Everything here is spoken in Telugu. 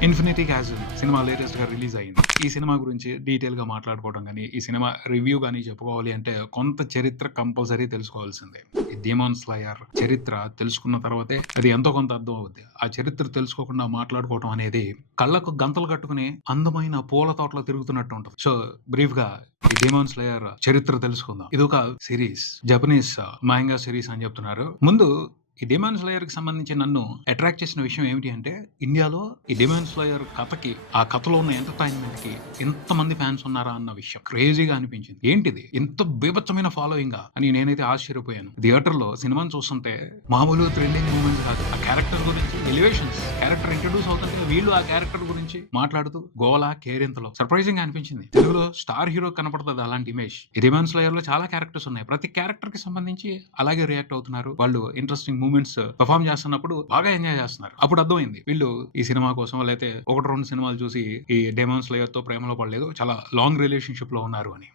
'ఇన్ఫినిటీ క్యాసిల్' సినిమా లేటెస్ట్‌గా రిలీజ్ అయింది. ఈ సినిమా గురించి డీటెయిల్‌గా మాట్లాడుకోవడం గాని, ఈ సినిమా రివ్యూ గాని చెప్పుకోవాలి అంటే కొంత చరిత్ర కంపల్సరీ తెలుసుకోవాల్సిందే. ఈ 'డీమన్ స్లేయర్' చరిత్ర తెలుసుకున్న తర్వాతే అది ఎంతో కొంత అర్థం అవుద్ది. ఆ చరిత్ర తెలుసుకోకుండా మాట్లాడుకోవటం అనేది కళ్ళకు గంతలు కట్టుకుని అందమైన పూల తోటలో తిరుగుతున్నట్టు ఉంటది. సో, బ్రీఫ్‌గా ఈ 'డీమన్ స్లేయర్' చరిత్ర తెలుసుకుందాం. ఇదొక సీరీస్. జపనీస్ మాంగా సీరీస్ అని చెప్తున్నారు. ముందు ఈ 'డీమన్ స్లేయర్‌కి' సంబంధించి నన్ను అట్రాక్ట్ చేసిన విషయం ఏమిటి అంటే, ఇండియాలో ఈ 'డీమన్ స్లేయర్' కథకి, ఆ కథలో ఉన్న ఎంటర్‌టైన్‌మెంట్‌కి ఇంతమంది ఫ్యాన్స్ ఉన్నారా అన్న విషయం క్రేజీగా అనిపించింది. ఏంటిది? ఇంత బీభత్సమైన ఫాలోయింగా అని నేనైతే ఆశ్చర్యపోయాను. థియేటర్‌లో సినిమాని చూస్తుంటే మామూలుగా థ్రిల్లింగ్ మూమెంట్స్ కాదు. ఆ క్యారెక్టర్ గురించి ఎలివేషన్స్, క్యారెక్టర్ ఇంట్రొడ్యూస్ అవుతుంటే వీళ్ళు ఆ క్యారెక్టర్ గురించి మాట్లాడుతూ గోల, కేరింతలు సర్ప్రైజింగ్‌గా అనిపించింది. తెలుగులో స్టార్ హీరో కనపడతది అలాంటి ఇమేజ్. ఈ 'డీమన్ స్లేయర్‌లో' చాలా క్యారెక్టర్స్ ఉన్నాయి. ప్రతి క్యారెక్టర్‌కి సంబంధించి అలాగే రియాక్ట్ అవుతున్నారు. వాళ్ళు ఇంట్రెస్టింగ్ మూమెంట్స్ పెర్ఫార్మ్ చేస్తున్నప్పుడు బాగా ఎంజాయ్ చేస్తున్నారు. అప్పుడు అర్థమైంది వీళ్ళు ఈ సినిమా కోసం లేతే 1, 2 సినిమాలు చూసి ఈ 'డీమన్ స్లేయర్‌తో' ప్రేమలో పడలేదు. చాలా లాంగ్ రిలేషన్‌షిప్‌లో ఉన్నారు అని.